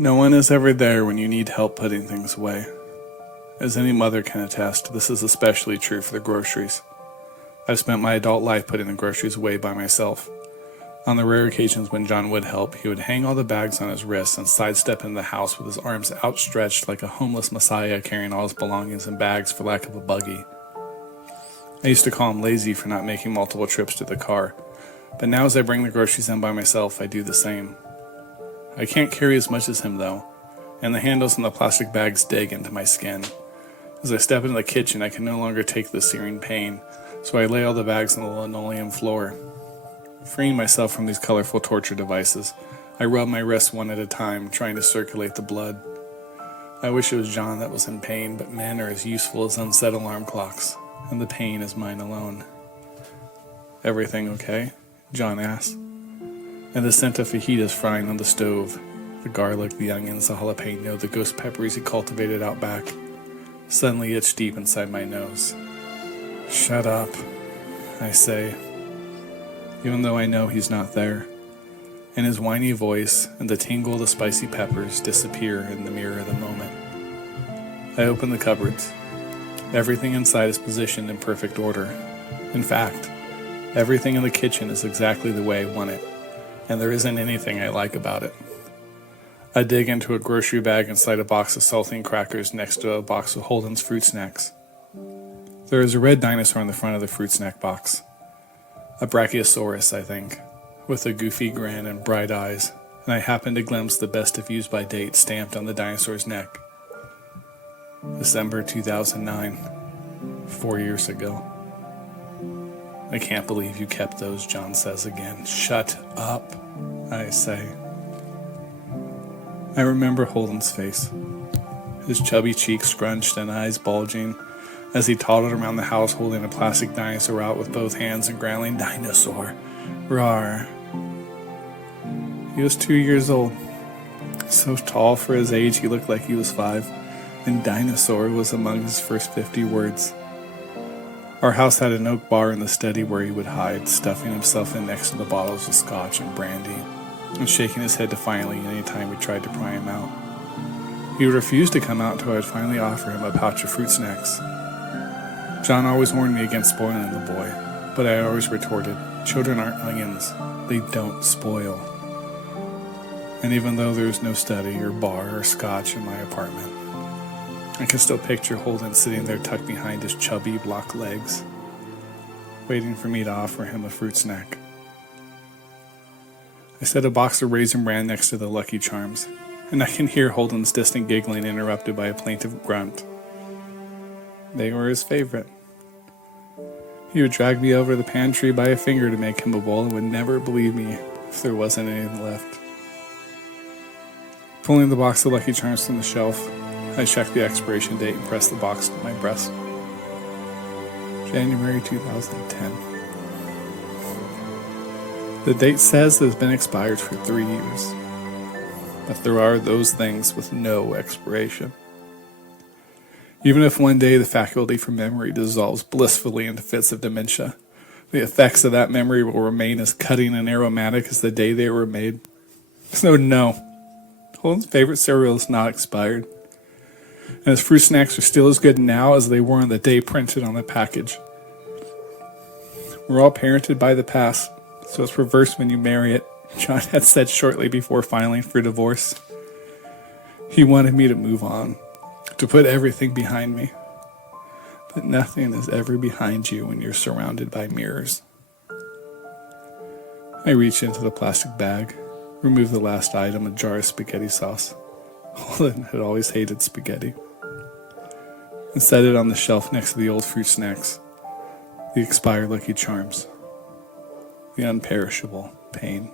No one is ever there when you need help putting things away. As any mother can attest, this is especially true for the groceries. I've spent my adult life putting the groceries away by myself. On the rare occasions when John would help, he would hang all the bags on his wrists and sidestep into the house with his arms outstretched like a homeless messiah carrying all his belongings in bags for lack of a buggy. I used to call him lazy for not making multiple trips to the car, but now as I bring the groceries in by myself, I do the same. I can't carry as much as him though, and the handles on the plastic bags dig into my skin. As I step into the kitchen, I can no longer take the searing pain, so I lay all the bags on the linoleum floor. Freeing myself from these colorful torture devices, I rub my wrists one at a time, trying to circulate the blood. I wish it was John that was in pain, but men are as useful as unset alarm clocks, and the pain is mine alone. "Everything okay?" John asks. And the scent of fajitas frying on the stove, the garlic, the onions, the jalapeno, the ghost peppers he cultivated out back, suddenly itch deep inside my nose. "Shut up," I say, even though I know he's not there, and his whiny voice and the tingle of the spicy peppers disappear in the mirror of the moment. I open the cupboards. Everything inside is positioned in perfect order. In fact, everything in the kitchen is exactly the way I want it, and there isn't anything I like about it. I dig into a grocery bag inside a box of saltine crackers next to a box of Holden's fruit snacks. There is a red dinosaur on the front of the fruit snack box. A Brachiosaurus, I think, with a goofy grin and bright eyes, and I happen to glimpse the best of use by date stamped on the dinosaur's neck. December 2009, 4 years ago. "I can't believe you kept those," John says again. "Shut up," I say. I remember Holden's face, his chubby cheeks scrunched and eyes bulging, as he toddled around the house holding a plastic dinosaur out with both hands and growling, "Dinosaur, rawr." He was 2 years old. So tall for his age he looked like he was 5, and dinosaur was among his first 50 words. Our house had an oak bar in the study where he would hide, stuffing himself in next to the bottles of scotch and brandy, and shaking his head defiantly any time we tried to pry him out. He would refuse to come out until I would finally offer him a pouch of fruit snacks. John always warned me against spoiling the boy, but I always retorted, "Children aren't onions. They don't spoil." And even though there was no study or bar or scotch in my apartment, I can still picture Holden sitting there tucked behind his chubby block legs, waiting for me to offer him a fruit snack. I set a box of Raisin Bran next to the Lucky Charms, and I can hear Holden's distant giggling interrupted by a plaintive grunt. They were his favorite. He would drag me over to the pantry by a finger to make him a bowl and would never believe me if there wasn't anything left. Pulling the box of Lucky Charms from the shelf, I checked the expiration date and pressed the box to my breast. January 2010. The date says it has been expired for 3 years, but there are those things with no expiration. Even if one day the faculty for memory dissolves blissfully into fits of dementia, the effects of that memory will remain as cutting and aromatic as the day they were made. So no, Holden's favorite cereal is not expired, and his fruit snacks are still as good now as they were on the day printed on the package. We're all parented by the past, so it's reversed when you marry it, John had said shortly before filing for divorce. He wanted me to move on, to put everything behind me. But nothing is ever behind you when you're surrounded by mirrors. I reached into the plastic bag, removed the last item, a jar of spaghetti sauce. Holden had always hated spaghetti. And set it on the shelf next to the old fruit snacks, the expired Lucky Charms, the unperishable pain.